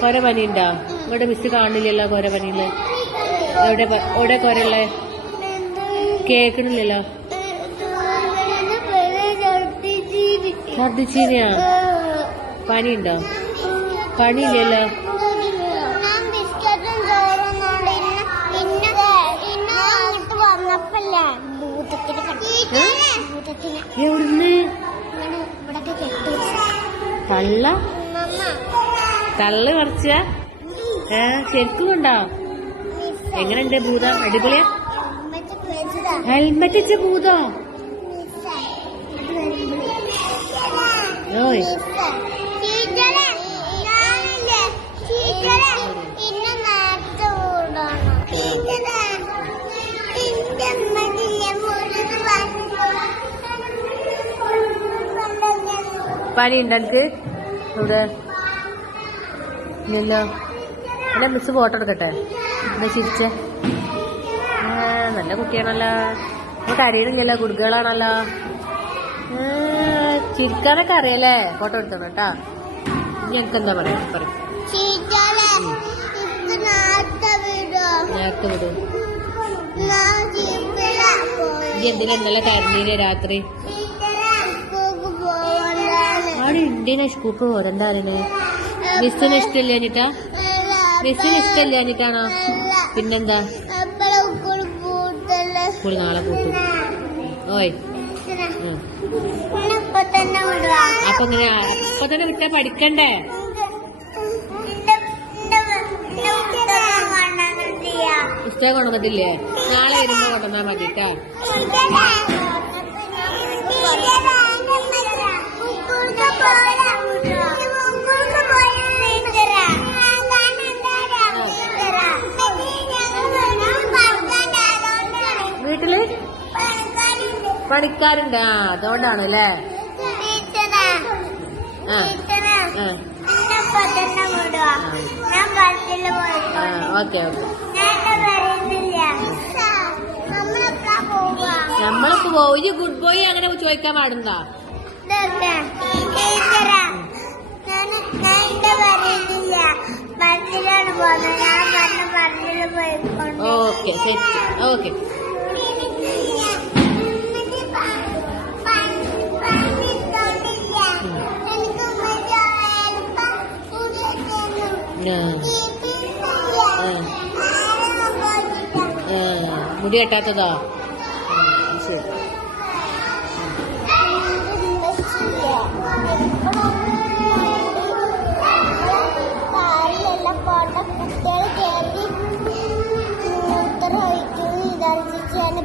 കൊര പനി ഉണ്ടോ ഇവിടെ മിസ് കാണില്ലല്ലോ കൊര പനിയിൽ എവിടെ എവിടെ കൊരല്ലേ കേക്കണില്ലല്ലോ ഛർദിച്ചീനിയാ പനി ഉണ്ടോ പനിയില്ലല്ലോ എവിടുന്ന്? കള്ള തള്ള പറിച്ച ഏ ശരിക്കും ഉണ്ടോ എങ്ങനെയുണ്ട് ഭൂതം? അടിപൊളിയാ? ഹെൽമെറ്റ് വെച്ച ഭൂതോ? ഓയ്. ടീച്ചറെ ഇവിടെ. ഇല്ലല്ലോ. അല്ല മിസ് ഫോട്ടോ എടുക്കട്ടെ? എന്നാ ചിരിച്ചേ. നല്ല കുട്ടിയാണല്ലോ. നമുക്ക് കരയണില്ലല്ലോ കുടുക്കുകളാണല്ലോ ചിരിക്കാനൊക്കെ അറിയല്ലേ? ഫോട്ടോ എടുത്തോണം കേട്ടാ. ഇനി എന്താ പറയാ? നേരത്തെ വിടും എന്തിനാ ഇന്നലെ കരഞ്ഞീനെ രാത്രി? സ്കൂക്ക് അവിടെ ഇന്ത്യനെ സ്കൂൾക്ക് പോരണ്ടാരനെ മിസ്സിന് ഇഷ്ടമില്ല അനിക്ക മിസ്സിന് ഇഷ്ടമില്ല അനിക്കാണോ പിന്നെന്താ? സ്കൂൾ നാളെ കൂട്ടും. ഓയ്. അപ്പൊ ഇങ്ങനെ അപ്പൊ തന്നെ വിട്ടാ പഠിക്കണ്ടേ? ഇഷ്ടം കൊണ്ടുവന്നില്ലേ നാളെ വരുമ്പോ കൊണ്ടുവന്നാ മതി കേട്ടാ പണിക്കാരുണ്ട്. ആ അതുകൊണ്ടാണ് അല്ലേ ഓക്കെ ഓക്കെ. നമ്മളിപ്പോ പോയി ഗുഡ് ബോയ് അങ്ങനെ ചോദിക്കാൻ പാടുണ്ടോ? ഓക്കെ ടീച്ചറാ. ഞാൻ മുടി കെട്ടാത്തതോ ശരി കുട്ടികൾ കയറി മൂത്രം ഒഴിക്കുന്നു വിചാരിച്ചാണ്